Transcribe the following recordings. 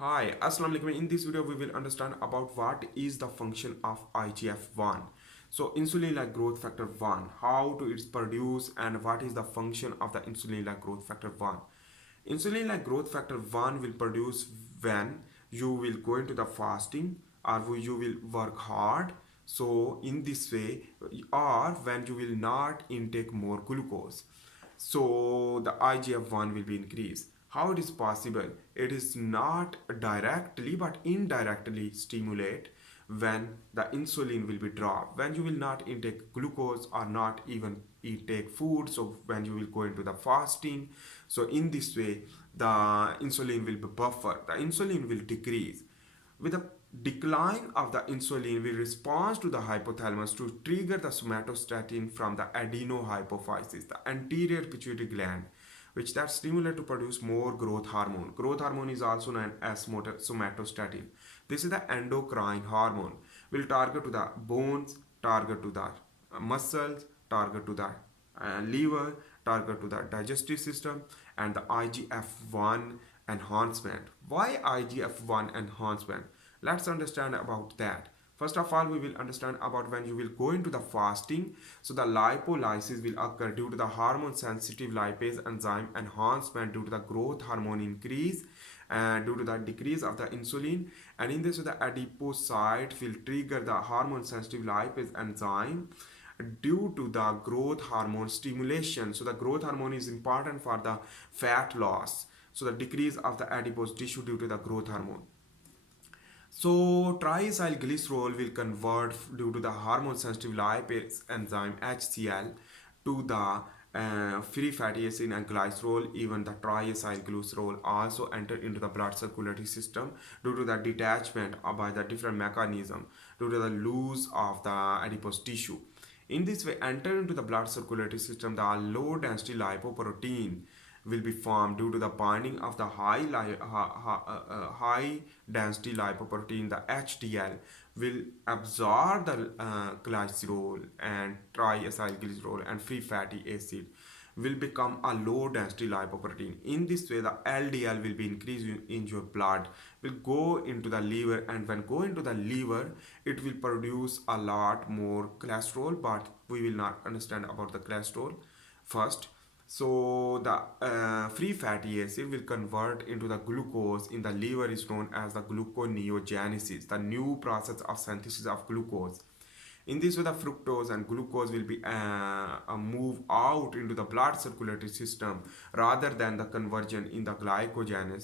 Hi, Assalamu alaikum. In this video, we will understand about what is the function of IGF1. So, insulin-like growth factor 1, how to it's produced and what is the function of the insulin-like growth factor 1. Insulin-like growth factor 1 will produce when you will go into the fasting or you will work hard. So, in this way, or when you will not intake more glucose, so the IGF1 will be increased. How it is possible? It is not directly but indirectly stimulate when the insulin will be dropped, when you will not intake glucose or not even intake food, so when you will go into the fasting, so in this way the insulin will be buffered, the insulin will decrease. With a decline of the insulin, we respond to the hypothalamus to trigger the somatostatin from the adenohypophysis, the anterior pituitary gland, which that stimulate to produce more growth hormone. Growth hormone is also known as somatostatin. This is the endocrine hormone. Will target to the bones, target to the muscles, target to the liver, target to the digestive system, and the IGF1 enhancement. Why IGF1 enhancement? Let's understand about that. First of all, we will understand about when you will go into the fasting. So the lipolysis will occur due to the hormone sensitive lipase enzyme enhancement due to the growth hormone increase and due to the decrease of the insulin, and in this the adipocyte will trigger the hormone sensitive lipase enzyme due to the growth hormone stimulation. So the growth hormone is important for the fat loss, so the decrease of the adipose tissue due to the growth hormone. So triacylglycerol will convert due to the hormone sensitive lipase enzyme HCl to the free fatty acid and glycerol. Even the triacylglycerol also enter into the blood circulatory system due to the detachment by the different mechanism due to the loss of the adipose tissue. In this way, enter into the blood circulatory system the low density lipoprotein will be formed due to the binding of the high density lipoprotein. The HDL will absorb the glycerol and triacylglycerol and free fatty acid will become a low density lipoprotein. In this way, the LDL will be increased in your blood, will go into the liver, and when go into the liver, it will produce a lot more cholesterol, but we will not understand about the cholesterol first. So the free fatty acid will convert into the glucose in the liver is known as the gluconeogenesis, the new process of synthesis of glucose. In this way, the fructose and glucose will be move out into the blood circulatory system rather than the conversion in the glycogen.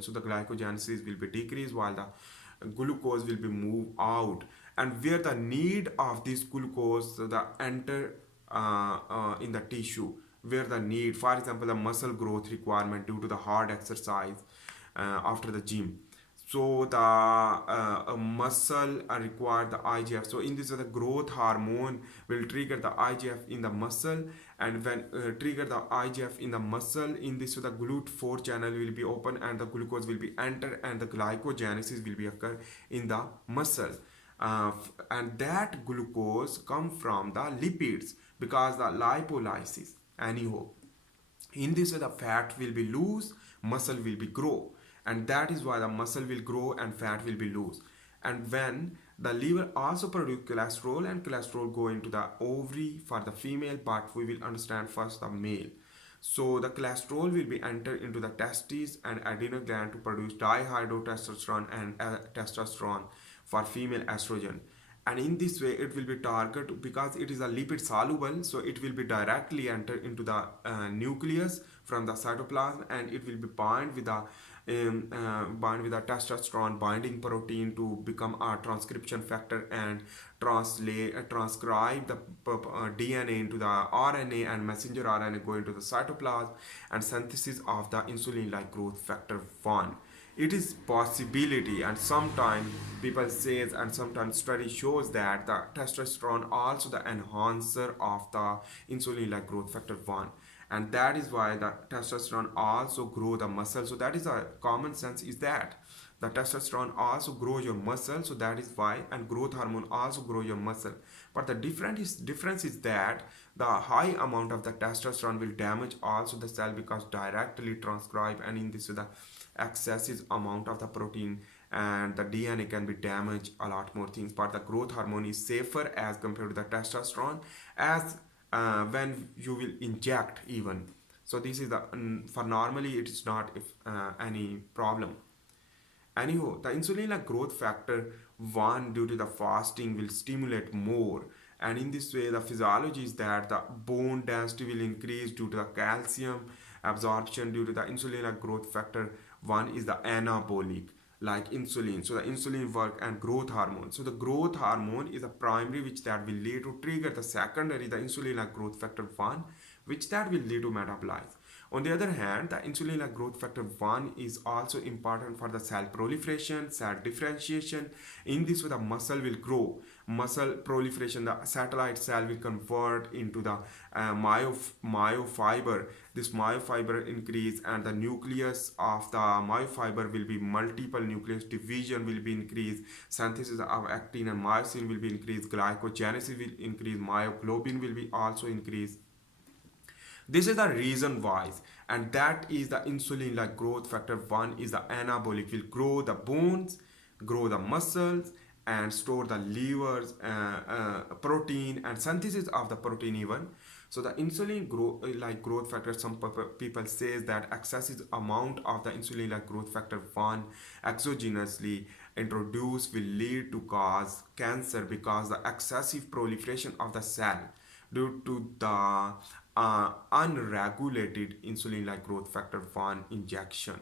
So the glycogenesis will be decreased while the glucose will be moved out. And where the need of this glucose, the enter in the tissue, where the need, for example, the muscle growth requirement due to the hard exercise after the gym, so the muscle require the IGF. So in this way, the growth hormone will trigger the IGF in the muscle, and when trigger the IGF in the muscle, in this way the GLUT4 channel will be open and the glucose will be enter and the glycogenesis will be occur in the muscle. And that glucose come from the lipids because the lipolysis. Anyhow, in this way the fat will be loose, muscle will be grow, and that is why the muscle will grow and fat will be loose. And when the liver also produce cholesterol, and cholesterol go into the ovary for the female, but we will understand first the male. So the cholesterol will be enter into the testes and adrenal gland to produce dihydrotestosterone and testosterone for female estrogen. And in this way it will be target because it is a lipid soluble, so it will be directly enter into the nucleus from the cytoplasm, and it will be bind with the testosterone binding protein to become a transcription factor and transcribe the DNA into the RNA, and messenger RNA go into the cytoplasm and synthesis of the insulin like growth factor 1. It is possibility, and sometimes people says and sometimes study shows that the testosterone also the enhancer of the insulin like growth factor 1. and that is why the testosterone also grow the muscle. So that is a common sense, is that the testosterone also grows your muscle, so that is why, and growth hormone also grow your muscle. But the difference is that the high amount of the testosterone will damage also the cell, because directly transcribe, and in this way the excessive amount of the protein and the DNA can be damaged, a lot more things. But the growth hormone is safer as compared to the testosterone, as when you will inject even. So this is the for normally it is not if any problem. Anyhow, the insulin like growth factor 1 due to the fasting will stimulate more. And in this way, the physiology is that the bone density will increase due to the calcium absorption due to the insulin like growth factor 1 is the anabolic like insulin. So the insulin work and growth hormone. So the growth hormone is a primary which that will lead to trigger the secondary, the insulin like growth factor 1, which that will lead to metabolize. On the other hand, the insulin like growth factor 1 is also important for the cell proliferation, cell differentiation. In this way, the muscle will grow. Muscle proliferation, the satellite cell will convert into the myofiber. This myofiber increase, and the nucleus of the myofiber will be multiple nucleus division will be increased. Synthesis of actin and myosin will be increased. Glycogenesis will increase. Myoglobin will be also increased. This is the reason why, and that is the insulin like growth factor 1 is the anabolic, will grow the bones, grow the muscles, and store the livers protein and synthesis of the protein even. So the insulin like growth factor, some people says that excessive amount of the insulin like growth factor 1 exogenously introduced will lead to cause cancer, because the excessive proliferation of the cell due to the unregulated insulin like growth factor 1 injection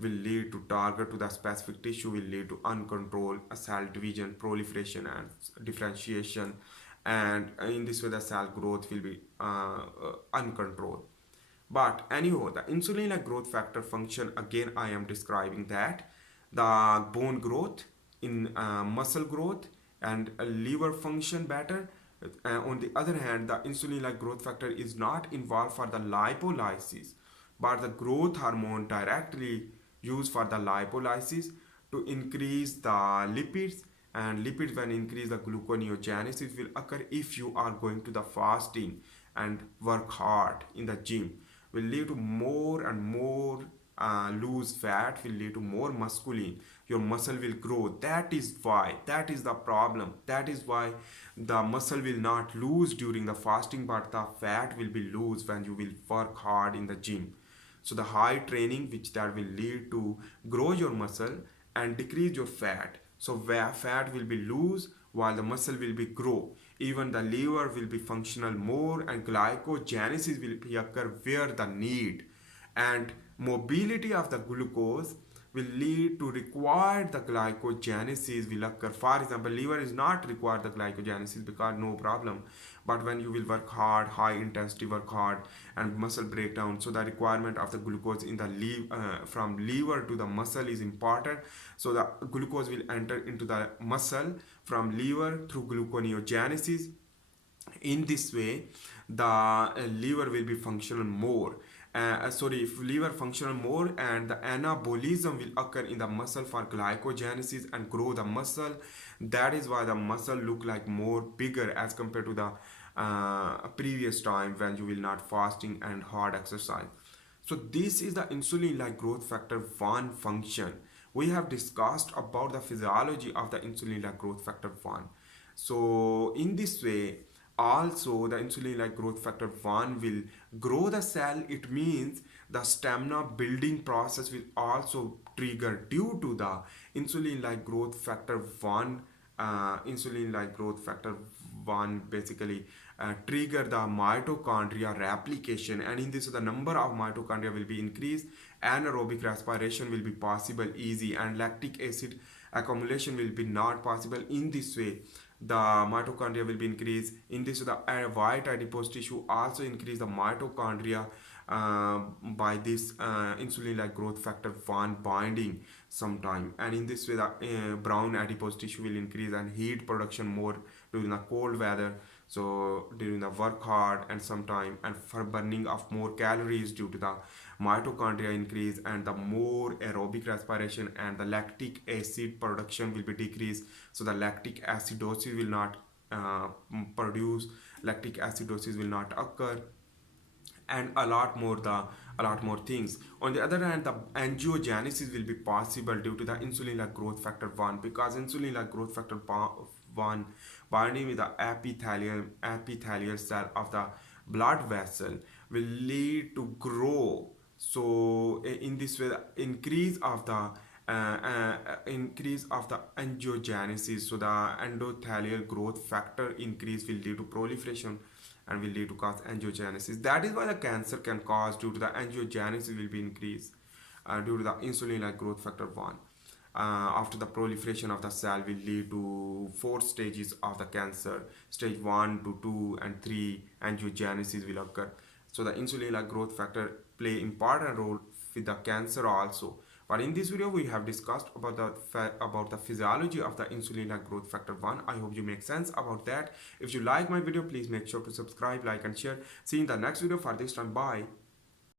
will lead to target to the specific tissue, will lead to uncontrolled cell division, proliferation, and differentiation. And in this way the cell growth will be uncontrolled. But anyhow, the insulin like growth factor function, again I am describing that the bone growth, in muscle growth, and liver function better. On the other hand, the insulin like growth factor is not involved for the lipolysis, but the growth hormone directly used for the lipolysis to increase the lipids, and lipids when increase the gluconeogenesis will occur if you are going to the fasting and work hard in the gym, will lead to more and more lose fat, will lead to more musculine, your muscle will grow. That is why, that is the problem, that is why the muscle will not lose during the fasting, but the fat will be loose when you will work hard in the gym. So the high training which that will lead to grow your muscle and decrease your fat, so where fat will be loose while the muscle will be grow. Even the liver will be functional more, and glycogenesis will be occur where the need, and mobility of the glucose will lead to require the glycogenesis will occur. For example, liver is not required the glycogenesis because no problem, but when you will work hard, high intensity work hard, and muscle breakdown, so the requirement of the glucose in the from liver to the muscle is important. So the glucose will enter into the muscle from liver through gluconeogenesis. In this way, the liver will be functional more. If liver functional more, and the anabolism will occur in the muscle for glycogenesis and grow the muscle. That is why the muscle look like more bigger as compared to the previous time when you will not fasting and hard exercise. So this is the insulin like growth factor 1 function. We have discussed about the physiology of the insulin like growth factor 1. So in this way, also the insulin like growth factor 1 will grow the cell. It means the stamina building process will also trigger due to the insulin like growth factor 1. Insulin like growth factor 1 basically trigger the mitochondria replication, and in this the number of mitochondria will be increased, anaerobic respiration will be possible easy, and lactic acid accumulation will be not possible. In this way the mitochondria will be increased. In this the white adipose tissue also increase the mitochondria by this insulin like growth factor 1 binding sometime, and in this way the brown adipose tissue will increase, and heat production more during the cold weather. so during the work hard and sometime, and for burning of more calories due to the mitochondria increase, and the more aerobic respiration, and the lactic acid production will be decreased, so the lactic acidosis will not produce, lactic acidosis will not occur, and a lot more things. On the other hand, the angiogenesis will be possible due to the insulin like growth factor 1, because insulin like growth factor 1 binding with the epithelial cell of the blood vessel will lead to grow. So in this way, the increase of the angiogenesis, so the endothelial growth factor increase will lead to proliferation and will lead to cause angiogenesis. That is why the cancer can cause due to the angiogenesis will be increased due to the insulin like growth factor 1. After the proliferation of the cell will lead to four stages of the cancer. Stage 1 to 2 and 3 angiogenesis will occur. So the insulin like growth factor play important role with the cancer also. But in this video we have discussed about the physiology of the insulin like growth factor 1. I hope you make sense about that. If you like my video, please make sure to subscribe, like and share. See you in the next video. For this time, bye.